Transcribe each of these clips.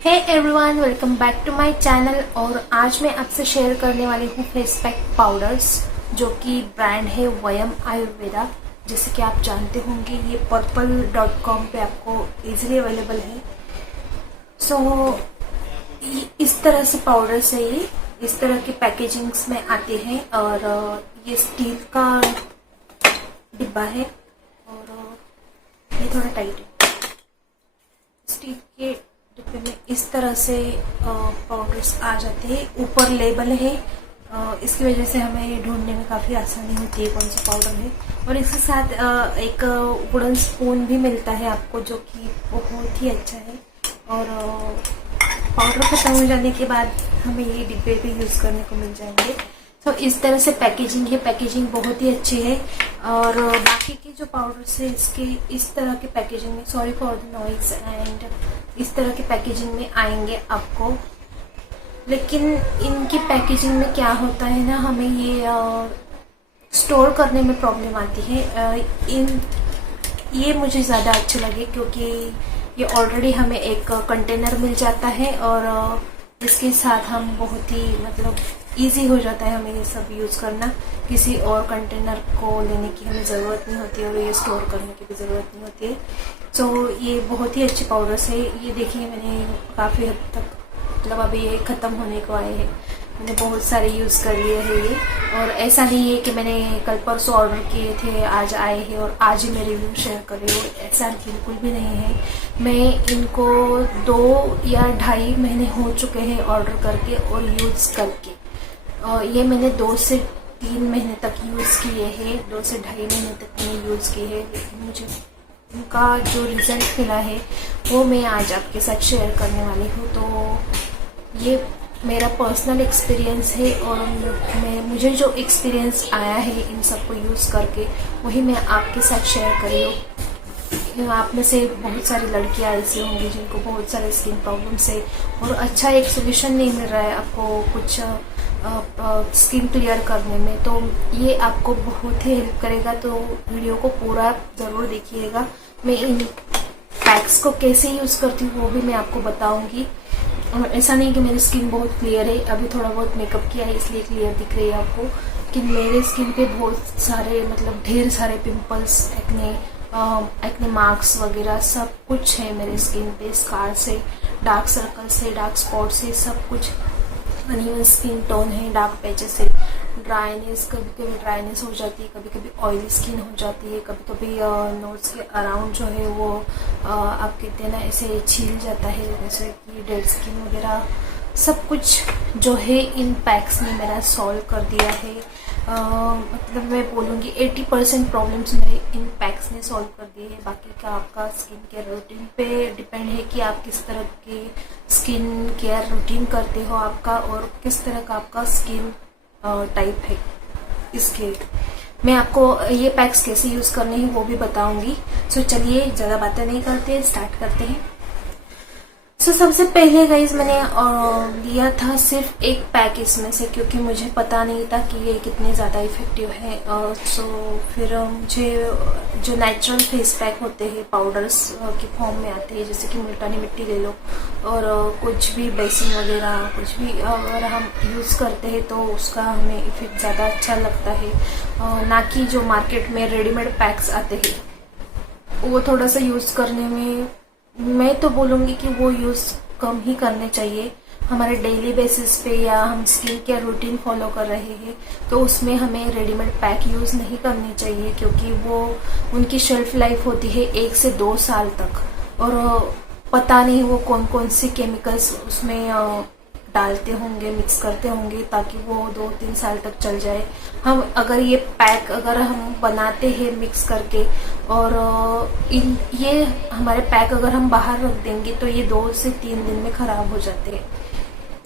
Hey everyone, welcome back to my channel. और आज मैं आपसे शेयर करने वाली हूँ फेस पैक पाउडर्स, जो कि ब्रांड है वयम आयुर्वेदा। जैसे कि आप जानते होंगे, ये purple.com पे आपको इजीली अवेलेबल है। इस तरह से पाउडर्स है, ये इस तरह के पैकेजिंग्स में आते हैं और ये स्टील का डिब्बा है और ये थोड़ा टाइट है। स्टील के डिब्बे में इस तरह से पाउडर्स आ जाते हैं। ऊपर लेबल है, इसकी वजह से हमें ढूंढने में काफ़ी आसानी होती है कौन सा पाउडर है। और इसके साथ एक वुडन स्पून भी मिलता है आपको, जो कि बहुत ही अच्छा है। और पाउडर खत्म हो जाने के बाद हमें ये डिब्बे भी यूज़ करने को मिल जाएंगे। तो इस तरह से पैकेजिंग है, पैकेजिंग बहुत ही अच्छी है। और बाकी के जो पाउडर्स है इसके इस तरह के पैकेजिंग में, sorry for the noise, and इस तरह के पैकेजिंग में आएंगे आपको। लेकिन इनकी पैकेजिंग में क्या होता है ना, हमें ये स्टोर करने में प्रॉब्लम आती है। ये मुझे ज़्यादा अच्छे लगे क्योंकि ये ऑलरेडी हमें एक कंटेनर मिल जाता है और इसके साथ हम बहुत ही इजी हो जाता है हमें ये सब यूज़ करना। किसी और कंटेनर को लेने की हमें ज़रूरत नहीं होती और ये स्टोर करने की भी ज़रूरत नहीं होती है। तो ये बहुत ही अच्छे पाउडर्स है। ये देखिए, मैंने काफ़ी हद तक अभी ये ख़त्म होने को आए हैं। मैंने बहुत सारे यूज़ कर लिए हैं ये। और ऐसा नहीं है कि मैंने कल परसों ऑर्डर किए थे, आज आए हैं और आज ही मैं रिव्यू शेयर कर रही हूँ, ऐसा बिल्कुल भी नहीं है। मैं इनको 2 या 2.5 महीने हो चुके हैं ऑर्डर करके और यूज़ करके। ये मैंने 2 से 3 महीने तक यूज़ किए हैं, 2 से 2.5 महीने तक मैंने यूज़ किए हैं। लेकिन मुझे उनका जो रिज़ल्ट मिला है वो मैं आज आपके साथ शेयर करने वाली हूँ। तो ये मेरा पर्सनल एक्सपीरियंस है और मुझे जो एक्सपीरियंस आया है इन सबको यूज़ करके, वही मैं आपके साथ शेयर कर रही हूँ। आप में से बहुत सारी लड़कियाँ ऐसी होंगी जिनको बहुत सारे स्किन प्रॉब्लम्स है और अच्छा एक सोल्यूशन नहीं मिल रहा है आपको कुछ स्किन क्लियर करने में। तो ये आपको बहुत ही हेल्प करेगा। तो वीडियो को पूरा ज़रूर देखिएगा। मैं इन पैक्स को कैसे यूज़ करती हूँ वो भी मैं आपको बताऊंगी। और ऐसा नहीं कि मेरी स्किन बहुत क्लियर है, अभी थोड़ा बहुत मेकअप किया है इसलिए क्लियर दिख रही है आपको। कि मेरे स्किन पे बहुत सारे ढेर सारे पिंपल्स, एक्ने मार्क्स वगैरह सब कुछ है मेरे स्किन पे। स्कार से, डार्क सर्कल से, डार्क स्पॉट से, सब कुछ। अनइवन स्किन टोन है, डार्क पैचेस है, ड्राइनेस, कभी कभी ड्राइनेस हो जाती है, कभी कभी ऑयली स्किन हो जाती है, कभी कभी नोज के अराउंड जो है वो आप कहते हैं ना ऐसे छील जाता है, जैसे कि डेड स्किन वगैरह। सब कुछ जो है इन पैक्स ने मेरा सॉल्व कर दिया है। मैं बोलूँगी 80% प्रॉब्लम्स मेरे इन पैक्स ने सॉल्व कर दिए हैं। बाकी का आपका स्किन केयर रूटीन पे डिपेंड है कि आप किस तरह के स्किन केयर रूटीन करते हो आपका, और किस तरह का आपका स्किन टाइप है। इसके मैं आपको ये पैक्स कैसे यूज़ करने हैं वो भी बताऊंगी। सो चलिए ज़्यादा बातें नहीं करते, स्टार्ट करते हैं। सबसे पहले गाइज मैंने लिया था सिर्फ एक पैक इसमें से, क्योंकि मुझे पता नहीं था कि ये कितने ज़्यादा इफ़ेक्टिव है। फिर मुझे जो नेचुरल फेस पैक होते हैं पाउडर्स के फॉर्म में आते हैं, जैसे कि मुल्तानी मिट्टी ले लो और कुछ भी बेसिन वगैरह कुछ भी अगर हम यूज़ करते हैं तो उसका हमें इफ़ेक्ट ज़्यादा अच्छा लगता है, ना कि जो मार्केट में रेडीमेड पैक्स आते हैं वो थोड़ा सा यूज़ करने में मैं तो बोलूँगी कि वो यूज़ कम ही करने चाहिए। हमारे डेली बेसिस पे या हम स्किन केयर रूटीन फॉलो कर रहे हैं तो उसमें हमें रेडीमेड पैक यूज़ नहीं करने चाहिए, क्योंकि वो उनकी शेल्फ लाइफ होती है 1 से 2 साल तक। और पता नहीं वो कौन कौन से केमिकल्स उसमें डालते होंगे, मिक्स करते होंगे ताकि वो 2-3 साल तक चल जाए। हम अगर ये पैक अगर हम बनाते हैं मिक्स करके और ये हमारे पैक अगर हम बाहर रख देंगे तो ये 2 से 3 दिन में ख़राब हो जाते हैं।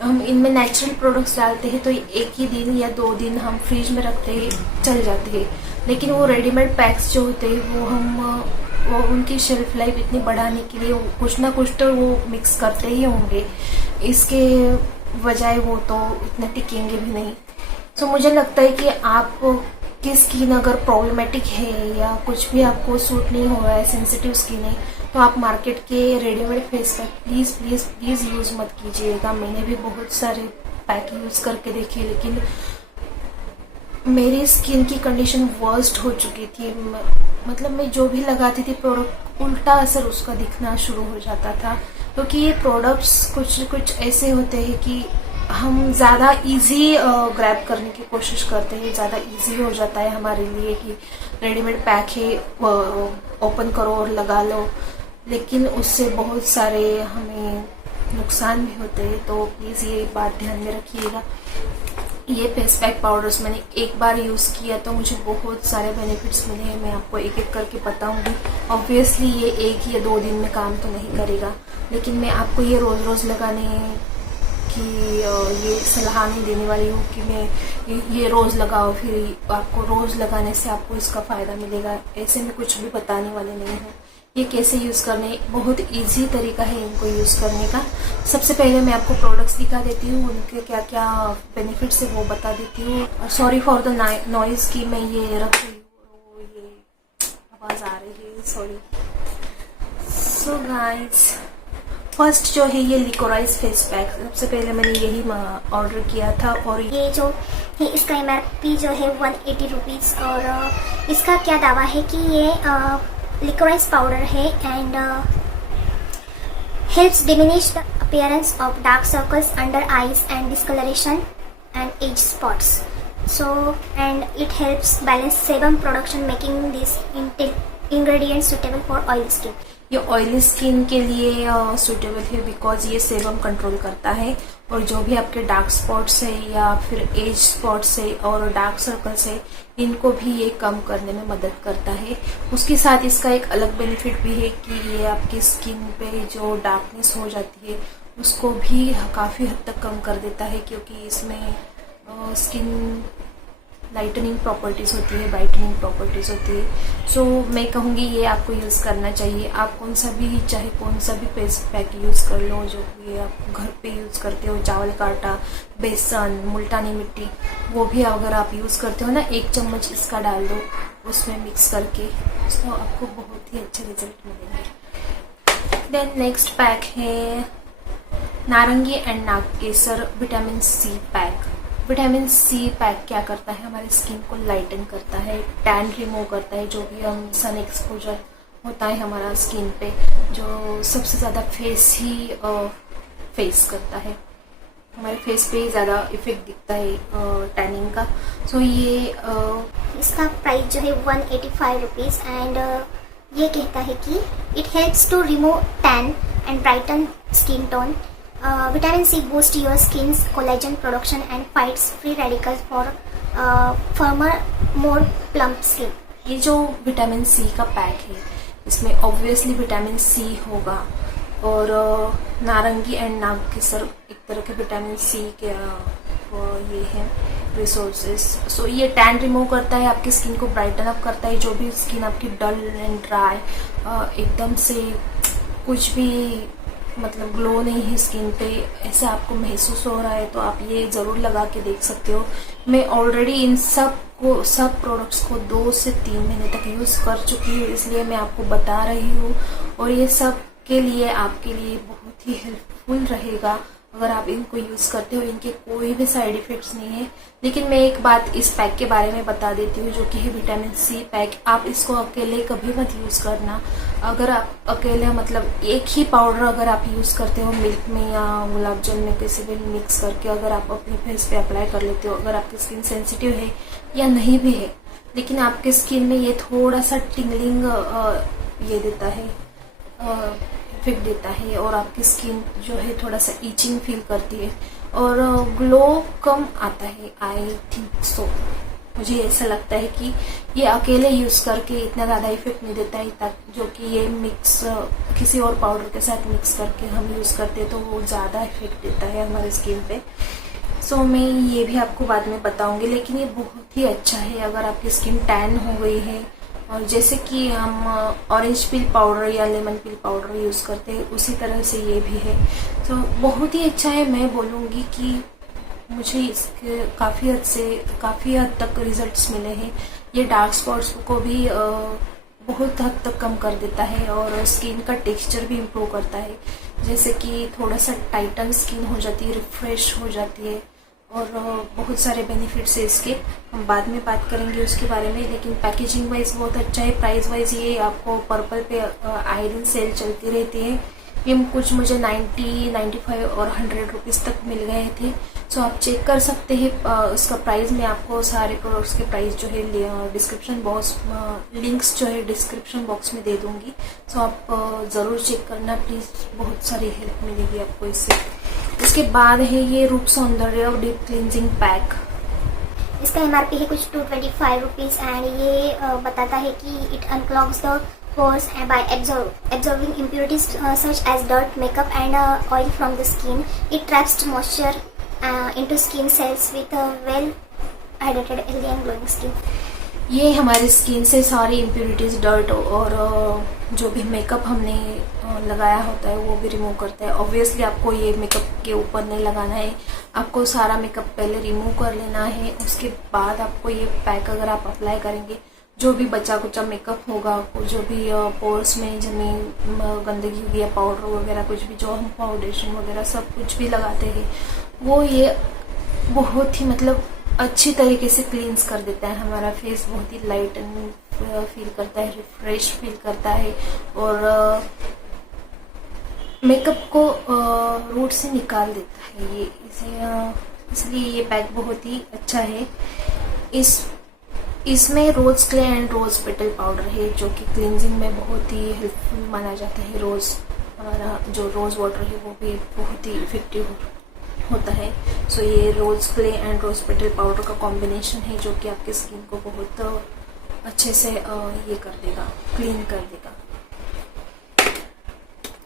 हम इनमें नेचुरल प्रोडक्ट्स डालते हैं तो 1 ही दिन या 2 दिन हम फ्रिज में रखते हैं, चल जाते हैं। लेकिन वो रेडीमेड पैक्स जो होते हैं वो उनकी शेल्फ लाइफ इतनी बढ़ाने के लिए कुछ ना कुछ तो वो मिक्स करते ही होंगे, इसके बजाय वो तो इतने टिकेंगे भी नहीं। तो मुझे लगता है कि आप की स्किन अगर प्रॉब्लमेटिक है या कुछ भी आपको सूट नहीं हो रहा है, सेंसिटिव स्किन है, तो आप मार्केट के readymade face pack please please please use मत कीजिएगा। मैंने भी बहुत सारे पैक यूज़ करके देखे, लेकिन मेरी स्किन की कंडीशन वर्स्ट हो चुकी थी। मतलब मैं जो भी लगाती थी प्रोडक्ट, उल्टा असर उसका दिखना शुरू हो जाता था, क्योंकि ये प्रोडक्ट्स कुछ ऐसे होते हैं कि हम ज़्यादा इजी ग्रैब करने की कोशिश करते हैं, ज़्यादा इजी हो जाता है हमारे लिए कि रेडीमेड पैक है, ओपन करो और लगा लो, लेकिन उससे बहुत सारे हमें नुकसान भी होते हैं। तो प्लीज़ ये बात ध्यान में रखिएगा। ये फेस पैक पाउडर्स मैंने एक बार यूज़ किया तो मुझे बहुत सारे बेनिफिट्स मिले हैं। मैं आपको एक एक करके बताऊंगी। ऑब्वियसली ये 1 या 2 दिन में काम तो नहीं करेगा, लेकिन मैं आपको ये रोज़ रोज़ लगाने की ये सलाह नहीं देने वाली हूँ कि मैं ये रोज़ लगाओ, फिर आपको रोज़ लगाने से आपको इसका फ़ायदा मिलेगा, ऐसे में कुछ भी बताने वाले नहीं हूँ। ये कैसे यूज़ करने, बहुत इजी तरीका है इनको यूज़ करने का। सबसे पहले मैं आपको प्रोडक्ट्स दिखा देती हूँ, उनके क्या क्या बेनिफिट्स है वो बता देती हूँ। और सॉरी फॉर द नॉइज़ की मैं ये रख रही हूँ, ये आवाज़ आ रही है, सॉरी। सो गाइस, फर्स्ट जो है ये लिकोराइज फेस पैक। सबसे पहले मैंने यही ऑर्डर किया था, और ये जो है इसका MRP जो है 180 रुपीज़। और इसका क्या दावा है कि ये लिकोराइज पाउडर है and helps diminish the appearance of dark circles under eyes and discolouration and age spots. So and it helps balance sebum production, making this ingredients suitable for oil skin. ये oily skin के लिए suitable है, because ये sebum control करता है, और जो भी आपके डार्क स्पॉट्स है या फिर एज स्पॉट्स है और डार्क सर्कल्स है, इनको भी ये कम करने में मदद करता है। उसके साथ इसका एक अलग बेनिफिट भी है कि ये आपकी स्किन पे जो डार्कनेस हो जाती है उसको भी काफ़ी हद तक कम कर देता है, क्योंकि इसमें स्किन लाइटनिंग प्रॉपर्टीज़ होती है, ब्राइटनिंग प्रॉपर्टीज़ होती है। सो मैं कहूँगी ये आपको यूज़ करना चाहिए। आप कौन सा भी, चाहे कौन सा भी फेस पैक यूज़ कर लो, जो भी आप घर पे यूज़ करते हो, चावल का आटा, बेसन, मुल्तानी मिट्टी, वो भी अगर आप यूज़ करते हो ना, 1 चम्मच इसका डाल दो उसमें मिक्स करके, तो आपको बहुत ही अच्छे रिजल्ट मिलेंगे। देन नेक्स्ट पैक है नारंगी एंड नागकेसर vitamin C pack. Vitamin C pack क्या करता है, हमारी स्किन को लाइटन करता है, टैन रिमूव करता है। जो भी हम सन एक्सपोजर होता है हमारा स्किन पे, जो सबसे ज़्यादा फेस ही फेस करता है, हमारे फेस पे ज़्यादा इफेक्ट दिखता है टैनिंग का। सो ये इसका प्राइस जो है 185 रुपीज़ एंड ये कहता है कि it helps to remove tan and brighten skin tone. Vitamin C boosts your skin's collagen production and fights free radicals for firmer, more plump skin. ये जो विटामिन सी का पैक है, इसमें ऑब्वियसली विटामिन सी होगा, और नारंगी and नागकेसर एक तरह के विटामिन सी के ये हैं रिसोर्सेस। सो ये टैन रिमूव करता है, आपकी स्किन को ब्राइटन अप करता है। जो भी स्किन आपकी डल एंड ड्राई, एकदम से कुछ भी मतलब ग्लो नहीं है स्किन पे, ऐसा आपको महसूस हो रहा है, तो आप ये ज़रूर लगा के देख सकते हो। मैं ऑलरेडी इन सब प्रोडक्ट्स को 2 से 3 महीने तक यूज़ कर चुकी हूँ, इसलिए मैं आपको बता रही हूँ, और ये सब के लिए आपके लिए बहुत ही हेल्पफुल रहेगा अगर आप इनको यूज़ करते हो। इनके कोई भी साइड इफ़ेक्ट्स नहीं है। लेकिन मैं एक बात इस पैक के बारे में बता देती हूँ, जो कि है विटामिन सी पैक। आप इसको अकेले कभी मत यूज़ करना। अगर आप अकेले मतलब एक ही पाउडर अगर आप यूज़ करते हो मिल्क में या गुलाब जल में किसी भी मिक्स करके, अगर आप अपने फेस पे अप्लाई कर लेते हो, अगर आपकी स्किन सेंसिटिव है या नहीं भी है, लेकिन आपके स्किन में ये थोड़ा सा टिंगलिंग ये देता है, इफेक्ट देता है, और आपकी स्किन जो है थोड़ा सा ईचिंग फील करती है, और ग्लो कम आता है। आई थिंक सो, मुझे ऐसा लगता है कि ये अकेले यूज़ करके इतना ज़्यादा इफेक्ट नहीं देता है, जो कि ये मिक्स किसी और पाउडर के साथ मिक्स करके हम यूज़ करते हैं तो वो ज़्यादा इफेक्ट देता है हमारे स्किन पे। सो मैं ये भी आपको बाद में बताऊंगी, लेकिन ये बहुत ही अच्छा है अगर आपकी स्किन टैन हो गई है, और जैसे कि हम ऑरेंज पील पाउडर या लेमन पील पाउडर यूज़ करते हैं, उसी तरह से ये भी है। तो बहुत ही अच्छा है। मैं बोलूँगी कि मुझे इसके काफ़ी हद तक रिजल्ट्स मिले हैं। ये डार्क स्पॉट्स को भी बहुत हद तक कम कर देता है और स्किन का टेक्सचर भी इम्प्रूव करता है। जैसे कि थोड़ा सा टाइटन स्किन हो जाती है, रिफ्रेश हो जाती है और बहुत सारे बेनिफिट्स है इसके। हम बाद में बात करेंगे उसके बारे में, लेकिन पैकेजिंग वाइज बहुत अच्छा है। प्राइस वाइज ये आपको पर्पल पे आयरन सेल चलती रहती है। ये कुछ मुझे 90, 95 और 100 रुपीज़ तक मिल गए थे। सो आप चेक कर सकते हैं उसका प्राइस। मैं आपको सारे प्रोडक्ट्स के प्राइस जो है डिस्क्रिप्शन बॉक्स लिंक्स जो है डिस्क्रिप्शन बॉक्स में दे दूंगी। सो आप ज़रूर चेक करना प्लीज़, बहुत सारी हेल्प मिलेगी आपको इससे। इसके बाद है ये रूप सौंदर्य डीप क्लींजिंग पैक। इसका MRP है कुछ 225 रुपीज़ एंड ये बताता है कि it unclogs the pores by absorbing impurities such as dirt, makeup and oil from the skin. It traps moisture into skin cells with a well hydrated, healthy and glowing skin. ये हमारे skin से सारी impurities, dirt और जो भी makeup हमने लगाया होता है वो भी रिमूव करता है। ऑब्वियसली आपको ये मेकअप के ऊपर नहीं लगाना है, आपको सारा मेकअप पहले रिमूव कर लेना है। उसके बाद आपको ये पैक अगर आप अप्लाई करेंगे, जो भी बचा कुचा मेकअप होगा, जो भी पोर्स में जमी गंदगी होगी या पाउडर वगैरह कुछ भी, जो हम फाउंडेशन वगैरह सब कुछ भी लगाते हैं, वो ये बहुत ही मतलब अच्छी तरीके से क्लींस कर देता है। हमारा फेस बहुत ही लाइट फील करता है, रिफ्रेश फील करता है और मेकअप को रूट से निकाल देता है ये इसलिए ये पैक बहुत ही अच्छा है। इसमें rose clay and rose petal powder है जो कि क्लींजिंग में बहुत ही हेल्पफुल माना जाता है। हमारा जो रोज वाटर है वो भी बहुत ही इफेक्टिव होता है। सो ये rose clay and rose petal powder का कॉम्बिनेशन है जो कि आपके स्किन को बहुत अच्छे से ये कर देगा, क्लीन कर देगा।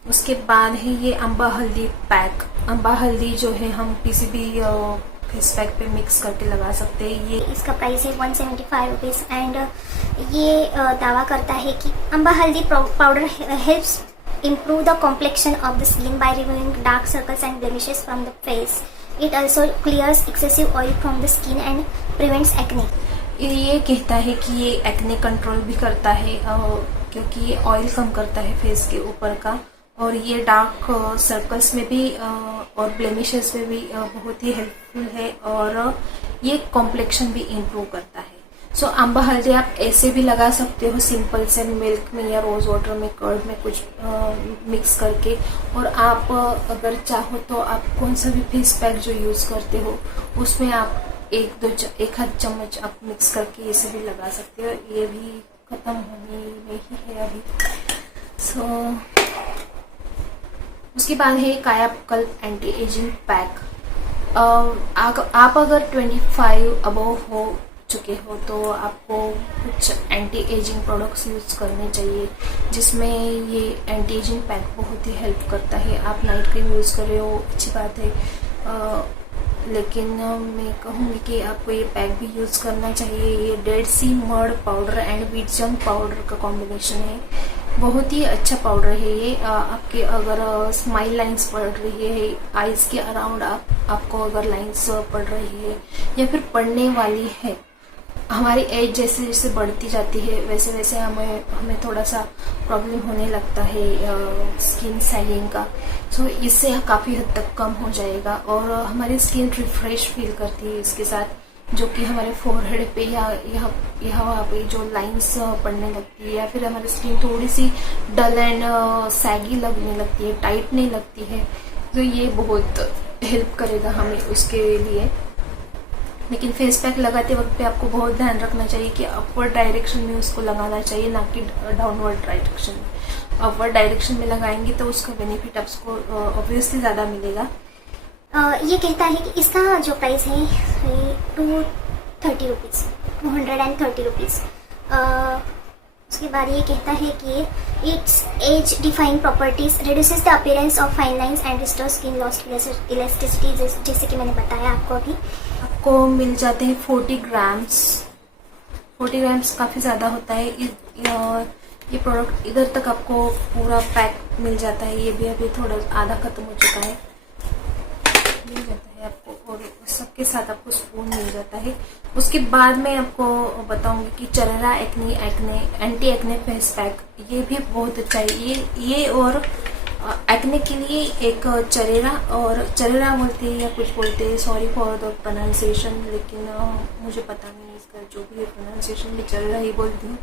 उसके बाद है ये अम्बा हल्दी पैक। अम्बा हल्दी जो है हम किसी भी फेस पैक पे मिक्स करके लगा सकते हैं। ये इसका प्राइस है 175 रुपीज़ एंड ये दावा करता है कि अम्बा हल्दी powder helps improve the complexion of the skin by removing dark circles and blemishes from the face. It also clears excessive oil from the skin and prevents acne. ये कहता है कि ये एक्ने कंट्रोल भी करता है क्योंकि ये ऑयल कम करता है फेस के ऊपर का, और ये डार्क सर्कल्स में भी और ब्लेमिशेस में भी बहुत ही हेल्पफुल है और ये कॉम्प्लेक्शन भी इम्प्रूव करता है। सो अम्बा हल्दी आप ऐसे भी लगा सकते हो, सिंपल से मिल्क में या रोज वाटर में, कर्ड में कुछ मिक्स करके। और आप अगर चाहो तो आप कौन सा भी फेस पैक जो यूज़ करते हो उसमें आप एक आध चम्मच आप मिक्स करके इसे भी लगा सकते हो। ये भी खत्म होने में ही है अभी। सो उसके बाद है कायाकल्प एंटी एजिंग पैक। आप अगर 25 अबव हो चुके हो तो आपको कुछ एंटी एजिंग प्रोडक्ट्स यूज़ करने चाहिए, जिसमें ये एंटी एजिंग पैक बहुत ही हेल्प करता है। आप नाइट क्रीम यूज़ कर रहे हो, अच्छी बात है, लेकिन मैं कहूँगी कि आपको ये पैक भी यूज़ करना चाहिए। ये Dead Sea mud powder and wheat junk powder का कॉम्बिनेशन है, बहुत ही अच्छा पाउडर है ये। आपके अगर स्माइल लाइंस पड़ रही है, आईज के अराउंड आपको अगर लाइंस पड़ रही है या फिर पड़ने वाली है, हमारी एज जैसे जैसे बढ़ती जाती है वैसे वैसे हमें थोड़ा सा प्रॉब्लम होने लगता है स्किन सैगिंग का। सो इससे काफ़ी हद तक कम हो जाएगा और हमारी स्किन रिफ्रेश फील करती है इसके साथ, जो कि हमारे फोरहेड पे या यहाँ पे जो लाइंस पड़ने लगती है या फिर हमारी स्किन थोड़ी सी डल एंड सैगी लगने लगती है, टाइट नहीं लगती है, तो ये बहुत हेल्प करेगा हमें उसके लिए। लेकिन फेस पैक लगाते वक्त पे आपको बहुत ध्यान रखना चाहिए कि अपवर्ड डायरेक्शन में उसको लगाना चाहिए, ना कि डाउनवर्ड डायरेक्शन में। अपवर्ड डायरेक्शन में लगाएंगे तो उसका बेनिफिट आपको ऑब्वियसली ज़्यादा मिलेगा। ये कहता है कि इसका जो प्राइस है 230 रुपीज़, 230 रुपीज़। उसके बाद ये कहता है कि it's age defying properties reduces the appearance of fine lines and restore skin lost elasticity, जैसे कि मैंने बताया आपको अभी। आपको मिल जाते हैं 40 ग्राम्स। 40 ग्राम्स काफ़ी ज़्यादा होता है। ये प्रोडक्ट इधर तक आपको पूरा पैक मिल जाता है। ये भी अभी थोड़ा आधा खत्म हो चुका है, मिल जाता है आपको। और सब के साथ आपको स्पून मिल जाता है। उसके बाद मैं आपको बताऊंगी कि चरेरा acne anti acne face pack, ये भी बहुत अच्छा है। ये और एक्ने के लिए एक चरेरा बोलते हैं या कुछ बोलते हैं, सॉरी फॉर द प्रोनाउंसिएशन, लेकिन मुझे पता नहीं इसका जो भी है प्रोनाउंसिएशन, मैं चरेरा ही बोलती हूँ।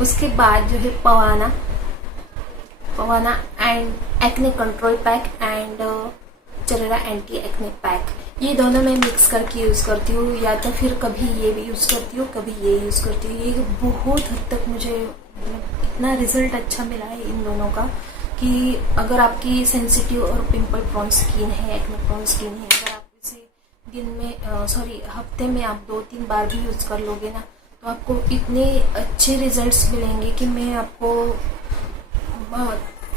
उसके बाद जो है पवाना and acne control pack and चरेरा एंटी एक्ने पैक, ये दोनों मैं मिक्स करके यूज़ करती हूँ, या तो फिर कभी ये भी यूज़ करती हूँ, कभी ये यूज़ करती हूँ। ये बहुत हद तक मुझे इतना रिजल्ट अच्छा मिला है इन दोनों का कि अगर आपकी सेंसिटिव और पिंपल प्रोन स्किन है, एक्ने प्रोन स्किन है, अगर आप इसे दिन में हफ्ते में आप 2-3 बार भी यूज़ कर लोगे ना, तो आपको इतने अच्छे रिजल्ट्स मिलेंगे कि मैं आपको,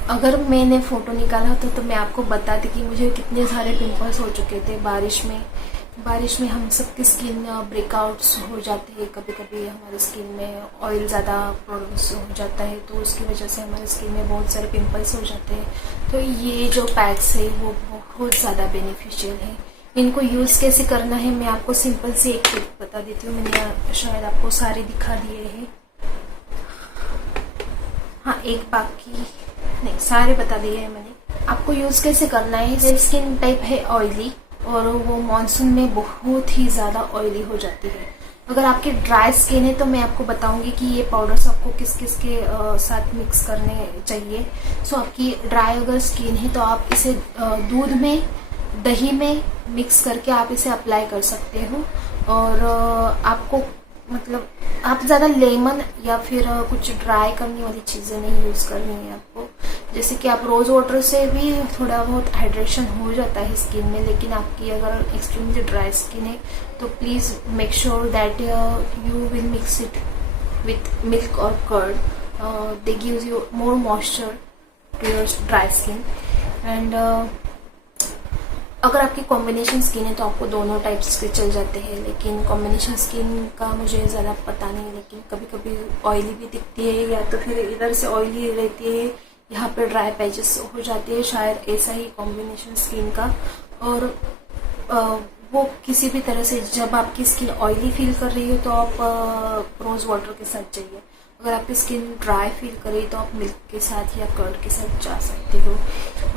अगर मैंने फ़ोटो निकाला होता तो मैं आपको बताती कि मुझे कितने सारे पिंपल्स हो चुके थे बारिश में हम सबकी स्किन ब्रेकआउट्स हो जाते हैं, कभी कभी हमारी स्किन में ऑयल ज़्यादा प्रोड्यूस हो जाता है, तो उसकी वजह से हमारी स्किन में बहुत सारे पिंपल्स हो जाते हैं। तो ये जो पैक्स है वो बहुत ज़्यादा बेनिफिशियल है। इनको यूज़ कैसे करना है मैं आपको सिंपल से एक टिप बता देती हूँ। मैंने शायद आपको सारे दिखा दिए हैं, हाँ एक बाकी नहीं, सारे बता दिए हैं मैंने। आपको यूज़ कैसे करना है, मेरी स्किन टाइप है ऑयली और वो मानसून में बहुत ही ज़्यादा ऑयली हो जाती है। अगर आपकी ड्राई स्किन है तो मैं आपको बताऊंगी कि ये पाउडर्स आपको किस किस के साथ मिक्स करने चाहिए। सो आपकी ड्राई अगर स्किन है तो आप इसे दूध में, दही में मिक्स करके आप इसे अप्लाई कर सकते हो। और आपको मतलब आप ज़्यादा लेमन या फिर कुछ ड्राई करने वाली चीज़ें नहीं यूज़ करनी है आपको। जैसे कि आप रोज़ वाटर से भी थोड़ा बहुत हाइड्रेशन हो जाता है स्किन में, लेकिन आपकी अगर एक्सट्रीमली ड्राई स्किन है तो please make sure that you will mix it with milk और curd, they gives you more moisture to your dry skin. And अगर आपकी कॉम्बिनेशन स्किन है तो आपको दोनों टाइप्स के चल जाते हैं, लेकिन कॉम्बिनेशन स्किन का मुझे ज़्यादा पता नहीं, लेकिन कभी कभी ऑयली भी दिखती है, या तो फिर इधर से ऑयली रहती है, यहाँ पे ड्राई पैचेस हो जाते हैं, शायद ऐसा ही कॉम्बिनेशन स्किन का। और वो किसी भी तरह से जब आपकी स्किन ऑयली फील कर रही हो तो आप रोज़ वाटर के साथ जाइए। अगर आपकी स्किन ड्राई फील करे तो आप मिल्क के साथ या कर्ड के साथ जा सकते हो।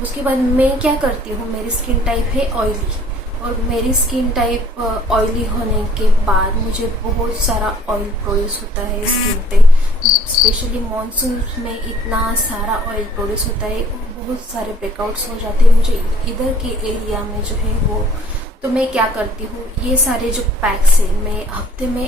उसके बाद मैं क्या करती हूँ, मेरी स्किन टाइप है ऑयली, और मेरी स्किन टाइप ऑयली होने के बाद मुझे बहुत सारा ऑयल प्रोड्यूस होता है स्किन पे, स्पेशली मॉनसून में इतना सारा ऑयल प्रोड्यूस होता है, बहुत सारे ब्रेकआउट्स हो जाते हैं मुझे इधर के एरिया में जो है वो। तो मैं क्या करती हूँ, ये सारे जो पैक्स है मैं हफ्ते में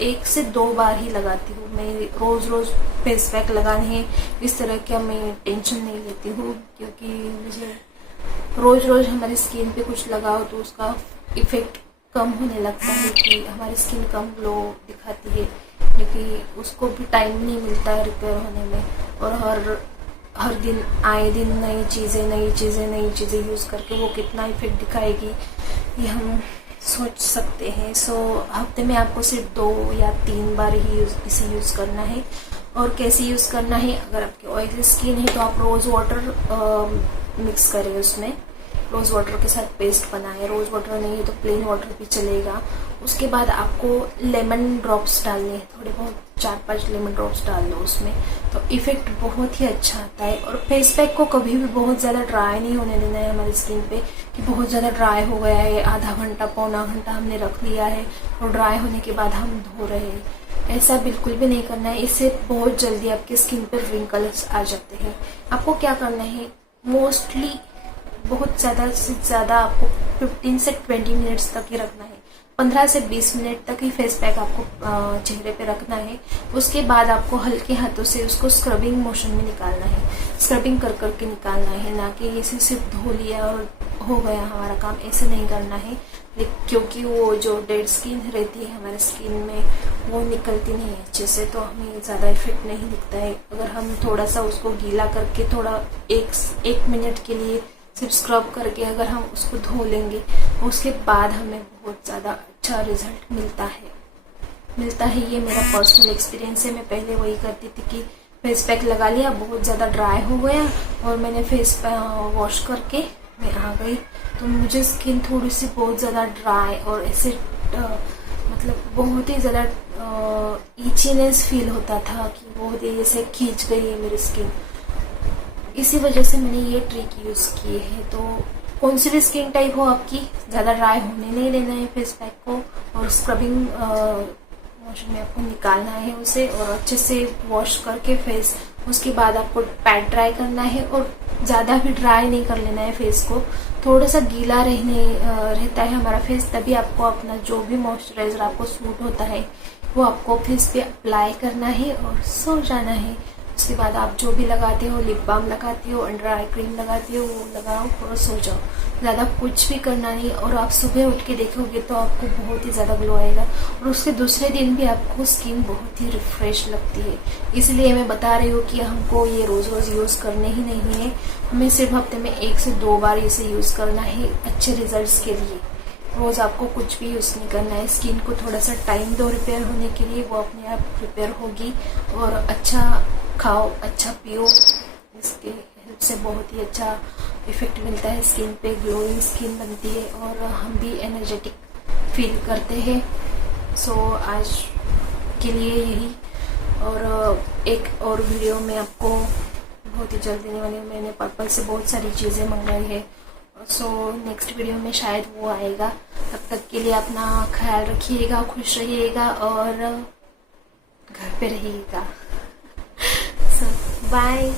1 से 2 बार ही लगाती हूँ। मैं रोज़ फेस पैक लगाने हैं इस तरह का मैं टेंशन नहीं लेती हूँ, क्योंकि मुझे रोज़ हमारी स्किन पे कुछ लगाओ तो उसका इफ़ेक्ट कम होने लगता है कि हमारी स्किन कम ग्लो दिखाती है, क्योंकि उसको भी टाइम नहीं मिलता है रिपेयर होने में। और हर दिन आए दिन नई चीज़ें यूज़ करके वो कितना इफेक्ट दिखाएगी ये हम सोच सकते हैं। सो हफ्ते में आपको सिर्फ 2 या 3 बार ही इसे यूज़ करना है। और कैसे यूज़ करना है, अगर आपकी ऑयली स्किन है तो आप रोज़ वाटर मिक्स करें, उसमें रोज़ वाटर के साथ पेस्ट बनाएं। रोज़ वाटर नहीं है तो प्लेन वाटर भी चलेगा। उसके बाद आपको लेमन ड्रॉप्स डालने हैं, थोड़े बहुत 4-5 लेमन ड्रॉप्स डाल दो उसमें, तो इफेक्ट बहुत ही अच्छा आता है। और फेस पैक को कभी भी बहुत ज़्यादा ड्राई नहीं होने देना है हमारी स्किन पे, कि बहुत ज़्यादा ड्राई हो गया है, आधा घंटा पौना घंटा हमने रख लिया है और ड्राई होने के बाद हम धो रहे हैं, ऐसा बिल्कुल भी नहीं करना है। इससे बहुत जल्दी आपकी स्किन पर रिंकल्स आ जाते हैं। आपको क्या करना है, मोस्टली बहुत ज़्यादा से ज़्यादा आपको 15 से 20 मिनट्स तक ही रखना है। 15 से 20 मिनट तक ही फेस पैक आपको चेहरे पे रखना है। उसके बाद आपको हल्के हाथों से उसको स्क्रबिंग मोशन में निकालना है, स्क्रबिंग कर करके निकालना है, ना कि इसे सिर्फ धो लिया और हो गया हमारा काम, ऐसे नहीं करना है। क्योंकि वो जो डेड स्किन रहती है हमारे स्किन में वो निकलती नहीं है अच्छे से, तो हमें ज़्यादा इफेक्ट नहीं दिखता है। अगर हम थोड़ा सा उसको गीला करके थोड़ा 1 मिनट के लिए सिर्फ स्क्रब करके अगर हम उसको धो लेंगे, उसके बाद हमें बहुत ज़्यादा अच्छा रिजल्ट मिलता है। ये मेरा पर्सनल एक्सपीरियंस है। मैं पहले वही करती थी कि फेस पैक लगा लिया, बहुत ज़्यादा ड्राई हो गया और मैंने फेस वॉश करके में आ गई तो मुझे स्किन थोड़ी सी बहुत ज़्यादा ड्राई और ऐसे मतलब बहुत ही ज़्यादा ईचीनेस फील होता था कि बहुत ही जैसे खींच गई है मेरी स्किन। इसी वजह से मैंने ये ट्रिक यूज़ की है। तो कौन सी भी स्किन टाइप हो आपकी, ज़्यादा ड्राई होने नहीं देना है फेस पैक को, और स्क्रबिंग मोशन में आपको निकालना है उसे और अच्छे से वॉश करके फेस, उसके बाद आपको पैड ड्राई करना है और ज़्यादा भी ड्राई नहीं कर लेना है फेस को, थोड़ा सा गीला रहता है हमारा फेस, तभी आपको अपना जो भी मॉइस्चराइजर आपको सूट होता है वो आपको फेस पे अप्लाई करना है और सो जाना है। उसके बाद आप जो भी लगाते हो, लिप बाम लगाती हो, अंडर आई क्रीम लगाती हो, वो लगाओ और सो जाओ। ज़्यादा कुछ भी करना नहीं और आप सुबह उठ के देखोगे तो आपको बहुत ही ज़्यादा ग्लो आएगा और उसके दूसरे दिन भी आपको स्किन बहुत ही रिफ्रेश लगती है। इसलिए मैं बता रही हूँ कि हमको ये रोज़ रोज़ यूज़ करने ही नहीं है, हमें सिर्फ हफ्ते में 1 से 2 बार इसे यूज़ करना है अच्छे रिजल्ट्स के लिए। रोज़ आपको कुछ भी यूज़ नहीं करना है। स्किन को थोड़ा सा टाइम दो रिपेयर होने के लिए, वो अपने आप रिपेयर होगी। और अच्छा खाओ, अच्छा पियो, इसके हेल्प से बहुत ही अच्छा इफेक्ट मिलता है स्किन पे, ग्लोइंग स्किन बनती है और हम भी एनर्जेटिक फील करते हैं। सो आज के लिए यही, और एक और वीडियो में आपको बहुत ही जल्द देने वाली हूँ। मैंने पर्पल से बहुत सारी चीज़ें मंगाई है, सो नेक्स्ट वीडियो में शायद वो आएगा। तब तक के लिए अपना ख्याल रखिएगा, खुश रहिएगा और घर पे रहिएगा। सो बाय।